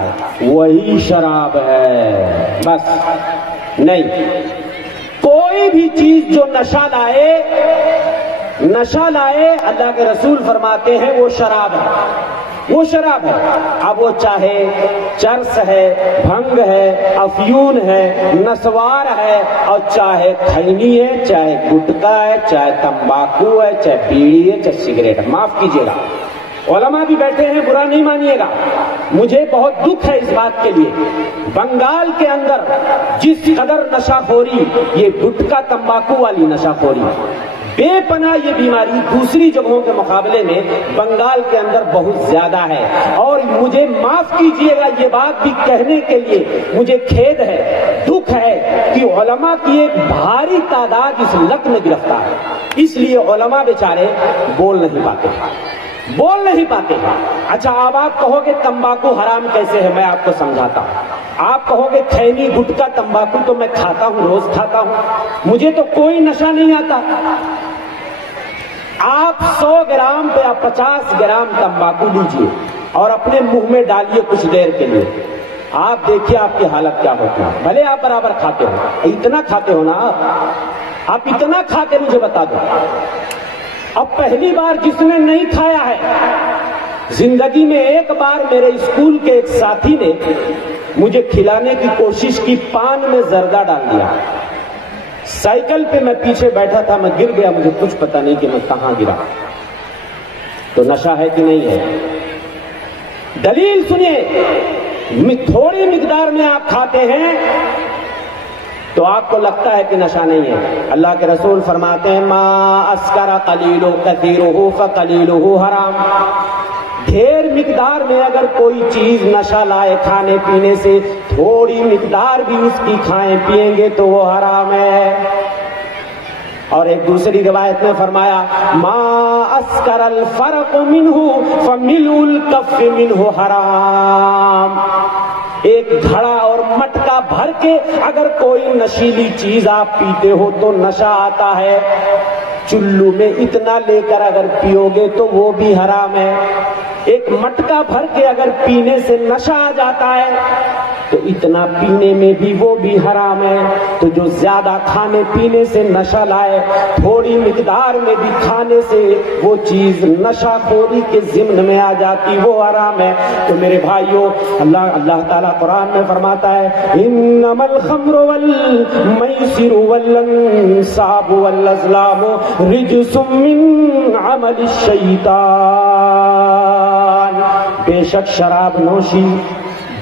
ہے وہی شراب ہے، بس نہیں۔ کوئی بھی چیز جو نشہ لائے اللہ کے رسول فرماتے ہیں وہ شراب ہے، وہ شراب ہے۔ اب وہ چاہے چرس ہے، بھنگ ہے، افیون ہے، نسوار ہے، اور چاہے کھینی ہے، چاہے گٹکا ہے، چاہے تمباکو ہے، چاہے بیڑی ہے، چاہے سگریٹ ہے۔ معاف کیجیے گا، علماء بھی بیٹھے ہیں، برا نہیں مانیے گا، مجھے بہت دکھ ہے اس بات کے لیے۔ بنگال کے اندر جس قدر نشہ خوری، یہ گٹکا تمباکو والی نشہ خوری، بے پناہ یہ بیماری دوسری جگہوں کے مقابلے میں بنگال کے اندر بہت زیادہ ہے۔ اور مجھے معاف کیجئے گا یہ بات بھی کہنے کے لیے مجھے کھید ہے، دکھ ہے کہ علماء کی ایک بھاری تعداد اس لت میں گرفتار ہے، اس لیے علماء بیچارے بول نہیں پاتے۔ اچھا، اب آپ کہو گے تمباکو حرام کیسے ہے، میں آپ کو سمجھاتا ہوں۔ آپ کہو گے کھینی، گٹکا، تمباکو تو میں کھاتا ہوں، روز کھاتا ہوں، مجھے تو کوئی نشہ نہیں آتا۔ آپ 100 گرام پہ یا 50 گرام تمباکو لیجئے اور اپنے منہ میں ڈالیے کچھ دیر کے لیے، آپ دیکھیے آپ کی حالت کیا ہوتی ہے۔ بھلے آپ برابر کھاتے ہو، اتنا کھاتے ہو نا آپ اتنا کھا کے مجھے بتا دو۔ اب پہلی بار جس نے نہیں کھایا ہے، زندگی میں ایک بار میرے اسکول کے ایک ساتھی نے مجھے کھلانے کی کوشش کی، پان میں زردہ ڈال دیا۔ سائیکل پہ میں پیچھے بیٹھا تھا، میں گر گیا، مجھے کچھ پتا نہیں کہ میں کہاں گرا۔ تو نشہ ہے کہ نہیں ہے؟ دلیل سنیے، تھوڑی مقدار میں آپ کھاتے ہیں تو آپ کو لگتا ہے کہ نشہ نہیں ہے۔ اللہ کے رسول فرماتے ہیں ما اسکر قلیل کثیرہ فقلیلہ حرام۔ ڈھیر مقدار میں اگر کوئی چیز نشہ لائے کھانے پینے سے، تھوڑی مقدار بھی اس کی کھائیں پیئیں گے تو وہ حرام ہے۔ اور ایک دوسری روایت میں فرمایا ما اسکر الفرق منہ فملء الکف منہ حرام۔ ایک گھڑا اور مٹکا بھر کے اگر کوئی نشیلی چیز آپ پیتے ہو تو نشہ آتا ہے، چلو میں اتنا لے کر اگر پیو گے تو وہ بھی حرام ہے۔ ایک مٹکا بھر کے اگر پینے سے نشہ آ جاتا ہے تو اتنا پینے میں بھی وہ بھی حرام ہے۔ تو جو زیادہ کھانے پینے سے نشہ لائے، تھوڑی مقدار میں بھی کھانے سے وہ چیز نشہ خوری کے ضمن میں آ جاتی، وہ حرام ہے۔ تو میرے بھائیوں، اللہ تعالیٰ قرآن میں فرماتا ہے انما الخمر والمیسر والانصاب والازلام رجس من عمل الشیطان۔ بے شک شراب نوشی،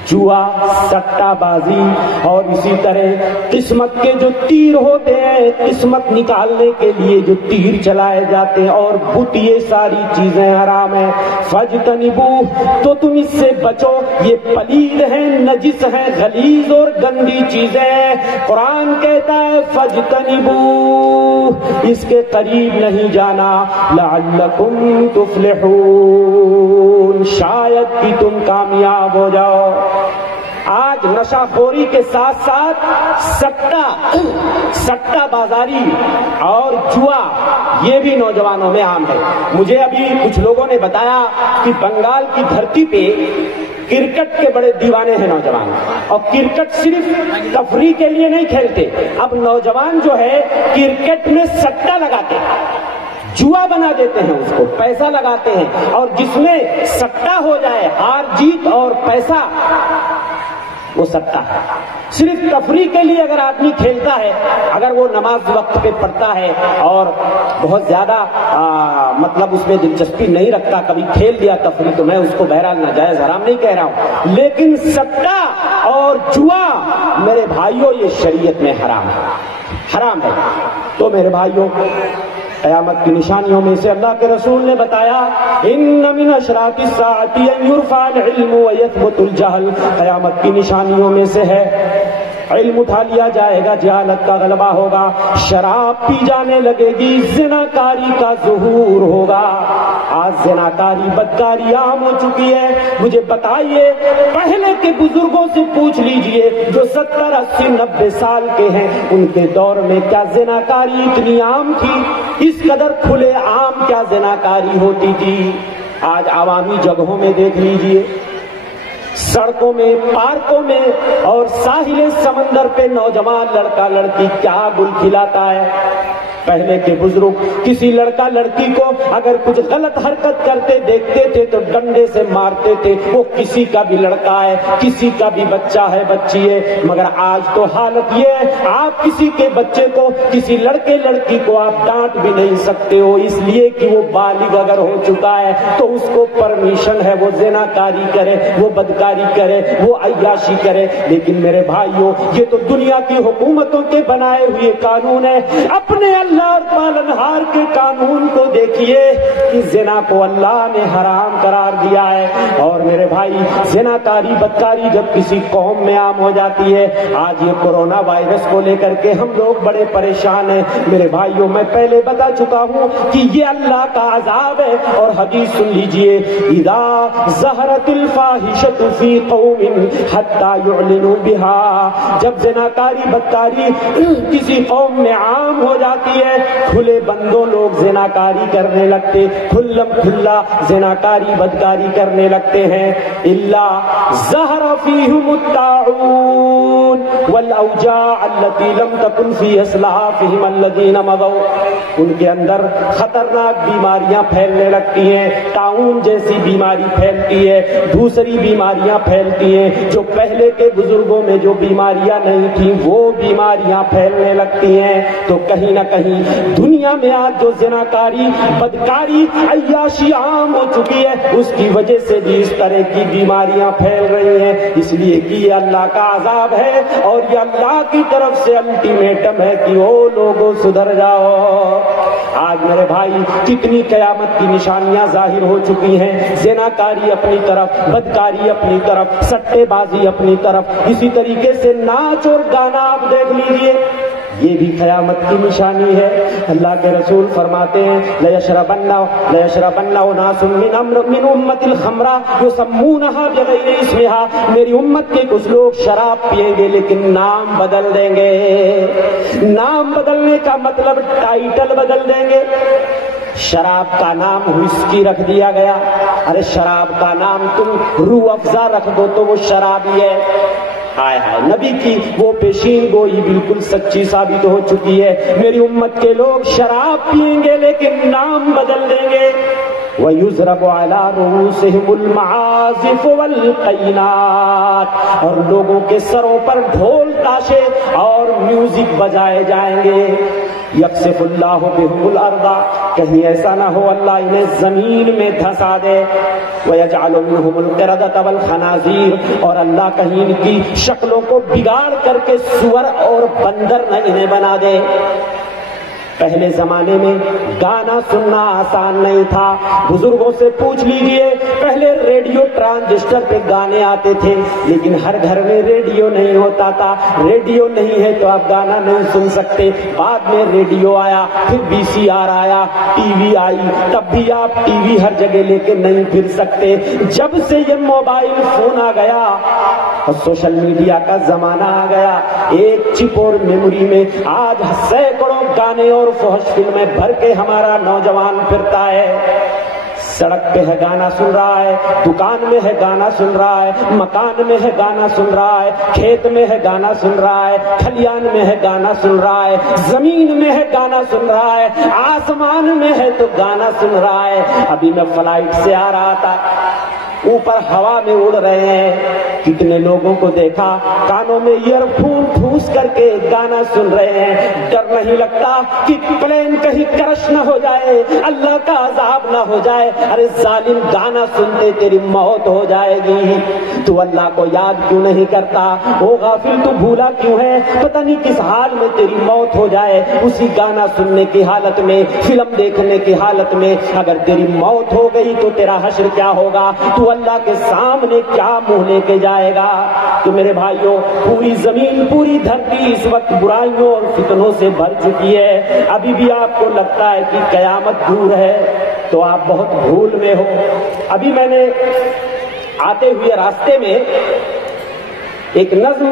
جوا، سٹا بازی اور اسی طرح قسمت کے جو تیر ہوتے ہیں، قسمت نکالنے کے لیے جو تیر چلائے جاتے ہیں، اور بت، یہ ساری چیزیں حرام ہیں۔ فاجتنبوہ، تو تم اس سے بچو، یہ پلید ہیں، نجس ہیں، غلیظ اور گندی چیزیں ہیں۔ قرآن کہتا ہے فاجتنبوہ، اس کے قریب نہیں جانا، لعلکم تفلحون، شاید کہ تم کامیاب ہو جاؤ۔ آج نشہ خوری کے ساتھ ساتھ سٹا بازاری اور جوا، یہ بھی نوجوانوں میں عام ہے۔ مجھے ابھی کچھ لوگوں نے بتایا کہ بنگال کی دھرتی پہ کرکٹ کے بڑے دیوانے ہیں نوجوان، اور کرکٹ صرف تفریح کے لیے نہیں کھیلتے، اب نوجوان جو ہے کرکٹ میں سٹا لگاتے ہیں، جوا بنا دیتے ہیں، اس کو پیسہ لگاتے ہیں، اور جس میں سٹا ہو جائے، ہار جیت اور پیسہ، وہ سٹا ہے۔ صرف تفریح کے لیے اگر آدمی کھیلتا ہے، اگر وہ نماز وقت پہ پڑھتا ہے اور بہت زیادہ مطلب اس میں دلچسپی نہیں رکھتا، کبھی کھیل لیا تفریح، تو میں اس کو بہرحال ناجائز حرام نہیں کہہ رہا ہوں، لیکن سٹا اور جوا میرے بھائیوں یہ شریعت میں حرام ہے۔ تو میرے بھائیوں، قیامت کی نشانیوں میں سے اللہ کے رسول نے بتایا ان من اشراط الساعۃ ان یرفع العلم ویثبت الجہل، قیامت کی نشانیوں میں سے ہے علم اٹھا لیا جائے گا، جہالت کا غلبہ ہوگا، شراب پی جانے لگے گی، زناکاری کا ظہور ہوگا۔ آج زناکاری، بدکاری عام ہو چکی ہے۔ مجھے بتائیے، پہلے کے بزرگوں سے پوچھ لیجئے جو 70 80 90 سال کے ہیں، ان کے دور میں کیا زناکاری اتنی عام تھی؟ اس قدر کھلے عام کیا زناکاری ہوتی تھی؟ آج عوامی جگہوں میں دیکھ لیجئے، سڑکوں میں، پارکوں میں اور ساحل سمندر پہ نوجوان لڑکا لڑکی کیا گل کھلاتا ہے۔ پہلے کے بزرگ کسی لڑکا لڑکی کو اگر کچھ غلط حرکت کرتے دیکھتے تھے تو ڈنڈے سے مارتے تھے، وہ کسی کا بھی لڑکا ہے، کسی کا بھی بچہ ہے، بچی ہے۔ مگر آج تو حالت یہ ہے، آپ کسی کے بچے کو، کسی لڑکے لڑکی کو آپ ڈانٹ بھی نہیں سکتے ہو، اس لیے کہ وہ بالغ اگر ہو چکا ہے تو اس کو پرمیشن ہے وہ زنا کاری کرے، وہ بدکاری کرے، وہ عیاشی کرے۔ لیکن میرے بھائیوں، یہ تو دنیا کی حکومتوں کے بنائے ہوئے قانون ہے۔ اپنے اللہ اور پالنہار کے قانون کو دیکھیے کہ زنا کو اللہ نے حرام قرار دیا ہے۔ اور میرے بھائی، زنا کاری بدکاری جب کسی قوم میں عام ہو جاتی ہے، آج یہ کورونا وائرس کو لے کر کے ہم لوگ بڑے پریشان ہیں۔ میرے بھائیوں، میں پہلے بتا چکا ہوں کہ یہ اللہ کا عذاب ہے، اور حدیث سن لیجئے، اذا ظہرت الفاحشۃ فی قوم حتی یعلنوا بها، جب زنا کاری بدکاری کسی قوم میں عام ہو جاتی ہے، کھلے بندوں لوگ زناکاری کرنے لگتے، کھلم کھلا زناکاری بدکاری کرنے لگتے ہیں۔ الا ظہر فیہم الطاعون والاوجاع التي لم تكن في اسلافهم الذين مضوا، ان کے اندر خطرناک بیماریاں پھیلنے لگتی ہیں، طاعون جیسی بیماری پھیلتی ہے، دوسری بیماریاں پھیلتی ہیں، جو پہلے کے بزرگوں میں جو بیماریاں نہیں تھیں وہ بیماریاں پھیلنے لگتی ہیں۔ تو کہیں نہ کہیں دنیا میں آج جو زناکاری بدکاری عیاشی عام ہو چکی ہے، اس کی وجہ سے بھی اس طرح کی بیماریاں پھیل رہی ہیں، اس لیے کہ یہ اللہ کا عذاب ہے، اور یہ اللہ کی طرف سے الٹیمیٹم ہے کہ او لوگوں سدھر جاؤ۔ آج میرے بھائی کتنی قیامت کی نشانیاں ظاہر ہو چکی ہیں، زناکاری اپنی طرف، بدکاری اپنی طرف، سٹے بازی اپنی طرف، اسی طریقے سے ناچ اور گانا آپ دیکھ لیجیے، یہ بھی قیامت کی نشانی ہے۔ اللہ کے رسول فرماتے ہیں لَيَشْرَبَنَّ أُنَاسٌ مِّنْ أُمَّتِ الْخَمْرَ يُسَمُّونَهَا بِغَيْرِ اسْمِهَا، میری امت کے کچھ لوگ شراب پیئیں گے لیکن نام بدل دیں گے۔ نام بدلنے کا مطلب ٹائٹل بدل دیں گے۔ شراب کا نام وسکی رکھ دیا گیا، ارے شراب کا نام تم روح افزا رکھ دو تو وہ شرابی ہے۔ ہائے ہائے، نبی کی وہ پیشین گوئی بالکل سچی ثابت ہو چکی ہے۔ میری امت کے لوگ شراب پئیں گے لیکن نام بدل دیں گے۔ وَيُزْرَبُ عَلَىٰ رُؤُوسِهِمُ الْمَعَازِفُ وَالْقَيْنَاتُ، اور لوگوں کے سروں پر ڈھول تاشے اور میوزک بجائے جائیں گے۔ یکسف اللہ بہم الارض، کہیں ایسا نہ ہو اللہ انہیں زمین میں دھسا دے۔ ویجعل منہم القردۃ والخنازیر، اور اللہ کہیں ان کی شکلوں کو بگاڑ کر کے سور اور بندر نہ انہیں بنا دے۔ پہلے زمانے میں گانا سننا آسان نہیں تھا، بزرگوں سے پوچھ لیجئے، پہلے ریڈیو ٹرانزسٹر پہ گانے آتے تھے، لیکن ہر گھر میں ریڈیو نہیں ہوتا تھا۔ ریڈیو نہیں ہے تو آپ گانا نہیں سن سکتے۔ بعد میں ریڈیو آیا، پھر VCR آیا، ٹی وی آئی، تب بھی آپ ٹی وی ہر جگہ لے کے نہیں پھر سکتے۔ جب سے یہ موبائل فون آ گیا اور سوشل میڈیا کا زمانہ آ گیا، ایک چپ اور میموری میں آج سینکڑوں گانے اور فحش فلمیں بھر کے ہمارا نوجوان پھرتا ہے۔ سڑک پہ ہے گانا سن رہا ہے، دکان میں ہے گانا سن رہا ہے، مکان میں ہے گانا سن رہا ہے، کھیت میں ہے گانا سن رہا ہے، کھلیان میں ہے گانا سن رہا ہے، زمین میں ہے گانا سن رہا ہے، آسمان میں ہے تو گانا سن رہا ہے۔ ابھی میں فلائٹ سے آ رہا تھا، اوپر ہوا میں اڑ رہے ہیں، کتنے لوگوں کو دیکھا کانوں میں ایئر فون ٹھوس کر کے گانا سن رہے ہیں۔ ڈر نہیں لگتا کہ پلین کہیں کرش نہ ہو جائے، اللہ کا عذاب نہ ہو جائے؟ ارے ظالم، گانا سنتے تیری موت ہو جائے گی، تو اللہ کو یاد کیوں نہیں کرتا؟ او غافل، تو بھولا کیوں ہے؟ پتہ نہیں کس حال میں تیری موت ہو جائے، اسی گانا سننے کی حالت میں، فلم دیکھنے کی حالت میں۔ اگر تیری موت ہو گئی تو تیرا حشر کیا ہوگا؟ تو اللہ کے سامنے کیا منہ لے کے جائے گا؟ تو میرے بھائیوں، پوری زمین، پوری دھرتی اس وقت برائیوں اور فتنوں سے بھر چکی ہے۔ ابھی بھی آپ کو لگتا ہے کہ قیامت دور ہے تو آپ بہت بھول میں ہو۔ ابھی میں نے آتے ہوئے راستے میں ایک نظم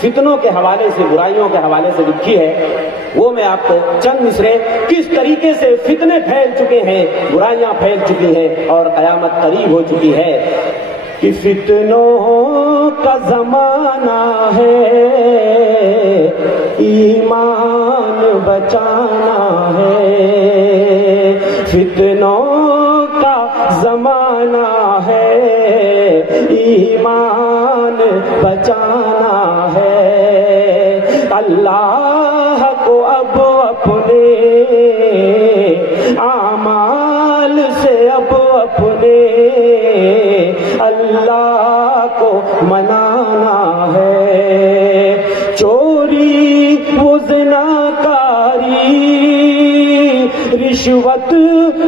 فتنوں کے حوالے سے، برائیوں کے حوالے سے لکھی ہے، وہ میں آپ کو چند مصرے، کس طریقے سے فتنے پھیل چکے ہیں، برائیاں پھیل چکی ہیں اور قیامت قریب ہو چکی ہے۔ کہ فتنوں کا زمانہ ہے، ایمان بچانا ہے، فتنوں کا زمانہ ہے، ایمان بچانا ہے، اللہ کو اب اپنے اعمال سے اب اپنے اللہ کو منانا ہے، چوری وہ زناکاری رشوت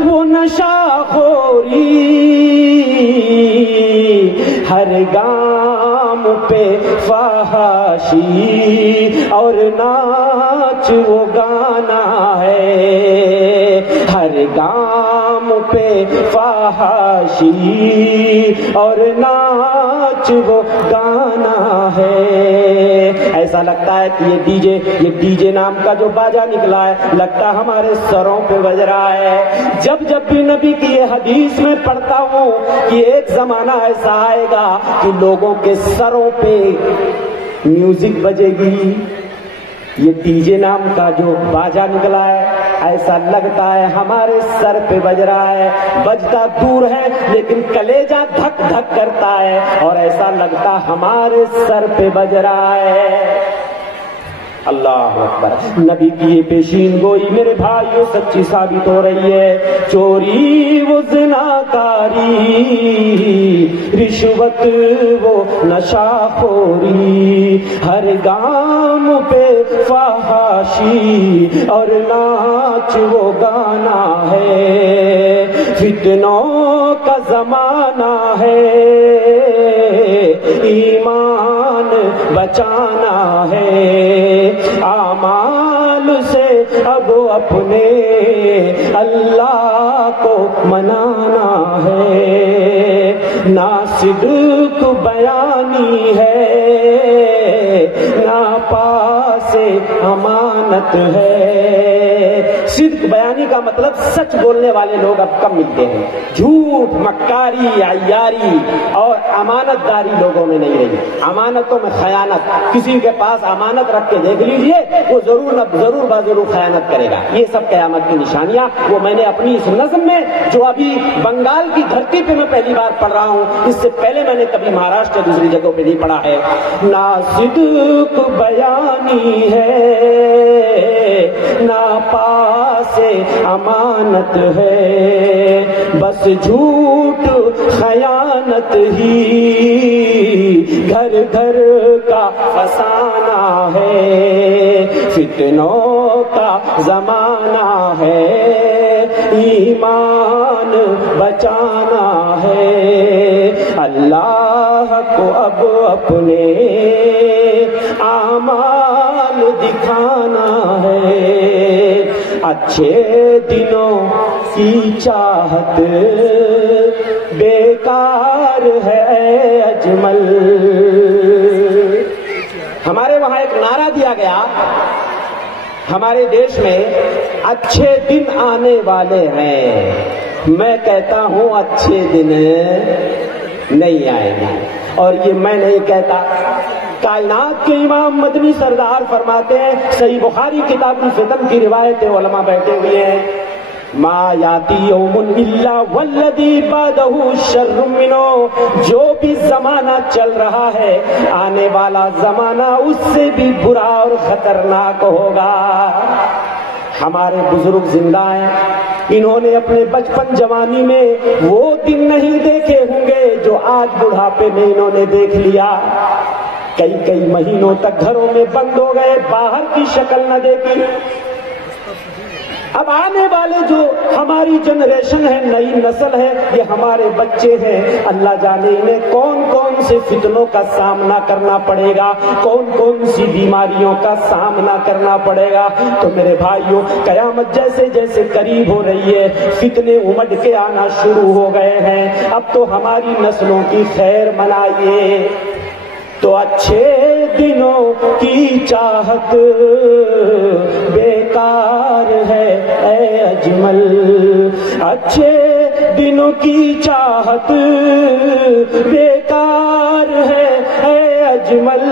وہ نشہ خوری، ہر گام پہ فحاشی اور ناچ وہ گانا ہے، ہر گام پہ فحاشی اور ناچ وہ گانا ہے۔ ایسا لگتا ہے کہ یہ ڈی جے نام کا جو باجا نکلا ہے، لگتا ہمارے سروں پہ بج رہا ہے۔ جب بھی نبی کی یہ حدیث میں پڑھتا ہوں کہ ایک زمانہ ایسا آئے گا کہ لوگوں کے سروں پہ میوزک بجے گی، یہ ڈی جے نام کا جو باجا نکلا ہے ایسا لگتا ہے ہمارے سر پہ بج رہا ہے، بجتا دور ہے لیکن کلیجہ دھک دھک کرتا ہے، اور ایسا لگتا ہمارے سر پہ بج رہا ہے۔ اللہ اکبر، نبی کی یہ پیشین گوئی میرے بھائیوں سچی ثابت ہو رہی ہے۔ چوری وہ زناکاری، رشوت وہ نشہ خوری، ہر گام پہ فحاشی اور ناچ وہ گانا ہے، فتنوں کا زمانہ ہے، ایمان بچانا ہے، اعمال سے اب اپنے اللہ کو منانا ہے، نہ صدق بیانی ہے، نہ پاس امانت ہے۔ صدق بیانی کا مطلب سچ بولنے والے لوگ اب کم ملتے ہیں، جھوٹ، مکاری، عیاری اور امانت داری لوگوں میں نہیں رہی۔ امانتوں میں خیانت، کسی کے پاس امانت رکھ کے دیکھ لیجئے وہ ضرور خیانت کرے گا۔ یہ سب قیامت کی نشانیاں وہ میں نے اپنی اس نظم میں جو ابھی بنگال کی دھرتی پہ میں پہلی بار پڑھ رہا ہوں، اس سے پہلے میں نے کبھی مہاراشٹر دوسری جگہوں پہ نہیں پڑھا ہے۔ نہ صدق بیانی ہے، نہ پاس امانت ہے، بس جھوٹ خیانت ہی گھر گھر کا فسانہ ہے، فتنوں کا زمانہ ہے، ایمان بچانا ہے، اللہ کو اب اپنے اعمال دکھانا ہے، اچھے دنوں کی چاہت بیکار ہے اجمل۔ ہمارے وہاں ایک نعرہ دیا گیا ہمارے دیش میں، اچھے دن آنے والے ہیں، میں کہتا ہوں اچھے دن نہیں آئیں گے، اور یہ میں نہیں کہتا، کائنات کے امام مدنی سردار فرماتے ہیں، صحیح بخاری کتاب الفتن کی روایت علماء بیٹھے ہوئے ہیں، ما یاتی یوم الا والذی بعدہ شر منہ، جو بھی زمانہ چل رہا ہے آنے والا زمانہ اس سے بھی برا اور خطرناک ہوگا۔ ہمارے بزرگ زندہ ہیں، انہوں نے اپنے بچپن جوانی میں وہ دن نہیں دیکھے ہوں گے جو آج بڑھاپے میں انہوں نے دیکھ لیا، کئی مہینوں تک گھروں میں بند ہو گئے، باہر کی شکل نہ دیکھی۔ اب آنے والے جو ہماری جنریشن ہے، نئی نسل ہے، یہ ہمارے بچے ہیں، اللہ جانے انہیں کون کون سے فتنوں کا سامنا کرنا پڑے گا، کون کون سی بیماریوں کا سامنا کرنا پڑے گا۔ تو میرے بھائیوں، قیامت جیسے جیسے قریب ہو رہی ہے، فتنے امڈ کے آنا شروع ہو گئے ہیں، اب تو ہماری نسلوں کی خیر منائیے۔ تو اچھے دنوں کی چاہت بیکار ہے اے اجمل، اچھے دنوں کی چاہت بیکار بیکار ہے اے اجمل،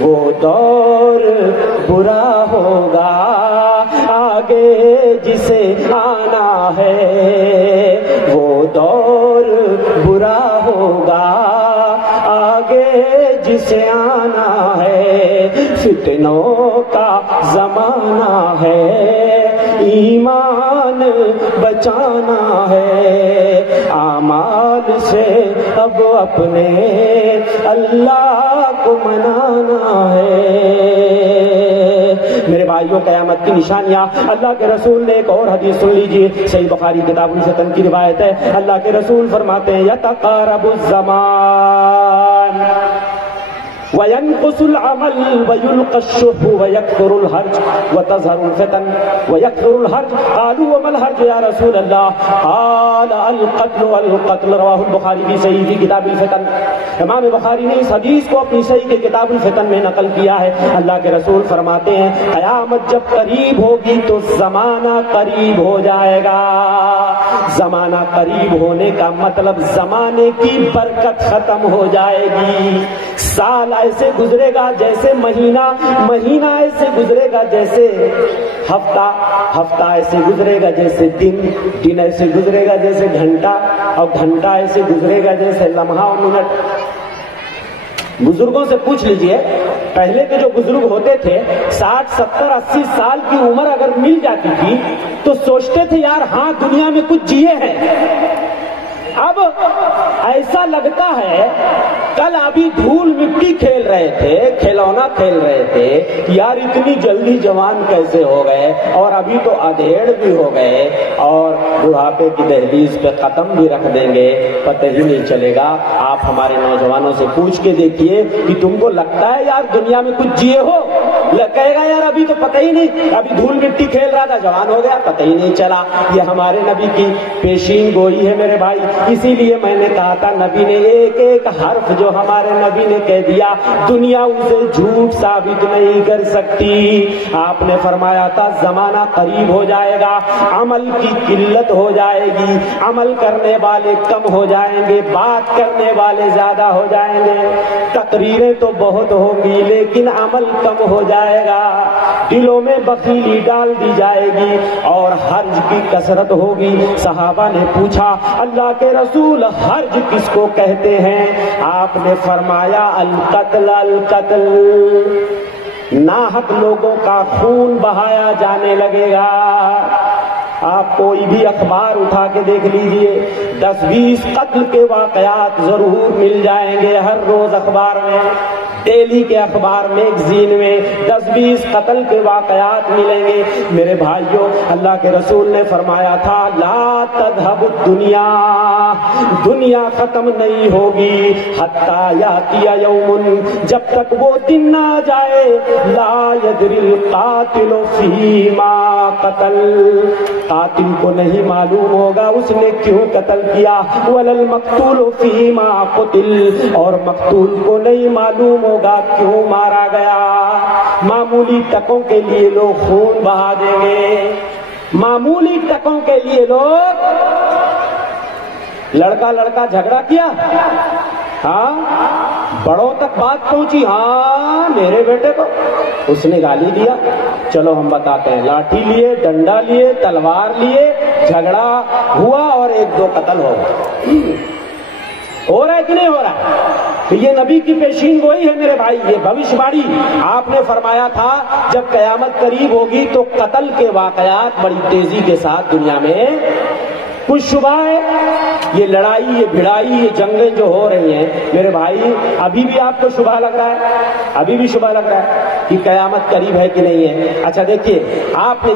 وہ دور برا ہوگا آگے جسے آنا ہے، وہ دور برا ہوگا آگے جسے آنا ہے، فتنوں کا زمانہ ہے، ایمان بچانا ہے، اعمال سے اب اپنے اللہ کو منانا ہے۔ میرے بھائیوں، قیامت کی نشانیاں اللہ کے رسول نے ایک اور حدیث سن لیجیے، صحیح بخاری کتاب الفتن کی روایت ہے۔ اللہ کے رسول فرماتے ہیں یتقارب الزمان وَيَنْقُصُ الْعَمَلُ وَيُلْقَى الشُّحُّ وَيَكْثُرُ الْحَرْجُ وَتَظْهَرُ الْفِتَنُ وَيَكْثُرُ الْحَرْجُ قَالُوا وَمَا الْحَرْجُ يَا رَسُولَ اللَّهِ قَالَ الْقَتْلُ وَالْقَتْلُ رواہ البخاری فی صحیح فی کتاب الفتن۔ امام بخاری نے اس حدیث کو اپنی صحیح کے کتاب الفتن میں نقل کیا ہے۔ اللہ کے رسول فرماتے ہیں قیامت جب قریب ہوگی تو زمانہ قریب ہو جائے گا۔ زمانہ قریب ہونے کا مطلب زمانے کی برکت ختم ہو جائے گی۔ سال ایسے گزرے گا جیسے مہینہ، مہینہ ایسے گزرے گا جیسے ہفتہ، ہفتہ ایسے گزرے گا جیسے دن، دن ایسے گزرے گا جیسے گھنٹہ، اور گھنٹہ ایسے گزرے گا جیسے لمحہ اور منٹ۔ بزرگوں سے پوچھ لیجئے، پہلے کے جو بزرگ ہوتے تھے 60 70 80 سال کی عمر اگر مل جاتی تھی تو سوچتے تھے یار ہاں دنیا میں کچھ جیے ہیں۔ اب ایسا لگتا ہے کل ابھی دھول مٹی کھیل رہے تھے، کھلونا کھیل رہے تھے، یار اتنی جلدی جوان کیسے ہو گئے، اور ابھی تو ادھیڑ بھی ہو گئے اور بڑھاپے کی دہلیز پہ قدم بھی رکھ دیں گے، پتہ ہی نہیں چلے گا۔ آپ ہمارے نوجوانوں سے پوچھ کے دیکھیے کہ تم کو لگتا ہے یار دنیا میں کچھ جیے ہو؟ کہے گا یار ابھی تو پتہ ہی نہیں، ابھی دھول مٹی کھیل رہا تھا جوان ہو گیا، پتہ ہی نہیں چلا۔ یہ ہمارے نبی کی پیشین گوئی ہے میرے بھائی، اسی لیے میں نے کہا تھا نبی نے ایک ایک حرف جو ہمارے نبی نے کہہ دیا دنیا اسے جھوٹ ثابت نہیں کر سکتی۔ آپ نے فرمایا تھا زمانہ قریب ہو جائے گا، عمل کی قلت ہو جائے گی، عمل کرنے والے کم ہو جائیں گے، بات کرنے والے زیادہ ہو جائیں گے، تقریریں تو بہت ہوں گی لیکن عمل کم ہو جائے گا، دلوں میں بخیلی ڈال دی جائے گی اور حرج کی کثرت ہوگی۔ صحابہ نے پوچھا اللہ کے رسول حرج کس کو کہتے ہیں؟ آپ نے فرمایا القتل، القتل، ناحق لوگوں کا خون بہایا جانے لگے گا۔ آپ کوئی بھی اخبار اٹھا کے دیکھ لیجئے 10-20 قتل کے واقعات ضرور مل جائیں گے ہر روز اخبار میں، ڈیلی کے اخبار میگزین میں 10-20 قتل کے واقعات ملیں گے۔ میرے بھائیوں، اللہ کے رسول نے فرمایا تھا لا تذهب الدنیا، دنیا ختم نہیں ہوگی حتی یاتی یوم، جب تک وہ دن نہ جائے لا یدری القاتل فیما قتل، قاتل کو نہیں معلوم ہوگا اس نے کیوں قتل کیا، ولا المقتول فیما قتل، اور مقتول کو نہیں معلوم ہوگا کیوں مارا گیا۔ معمولی ٹکوں کے لیے لوگ خون بہا دیں گے، معمولی ٹکوں کے لیے لوگ، لڑکا لڑکا جھگڑا کیا، ہاں بڑوں تک بات پہنچی، ہاں میرے بیٹے کو اس نے گالی دیا، چلو ہم بتاتے ہیں، لاٹھی لیے، ڈنڈا لیے، تلوار لیے، جھگڑا ہوا اور 1-2 قتل ہو رہا ہے کہ نہیں ہو رہا ہے؟ تو یہ نبی کی پیشین گوئی ہے میرے بھائی، یہ بھوشیہ واڑی۔ آپ نے فرمایا تھا جب قیامت قریب ہوگی تو قتل کے واقعات بڑی تیزی کے ساتھ دنیا میں، کچھ شبہ ہے یہ لڑائی، یہ بھڑائی، یہ جنگیں جو ہو رہی ہیں میرے بھائی، ابھی بھی آپ کو شبہ لگ رہا ہے، ابھی بھی شبہ لگ رہا ہے کہ قیامت قریب ہے کہ نہیں ہے؟ اچھا دیکھیے، آپ نے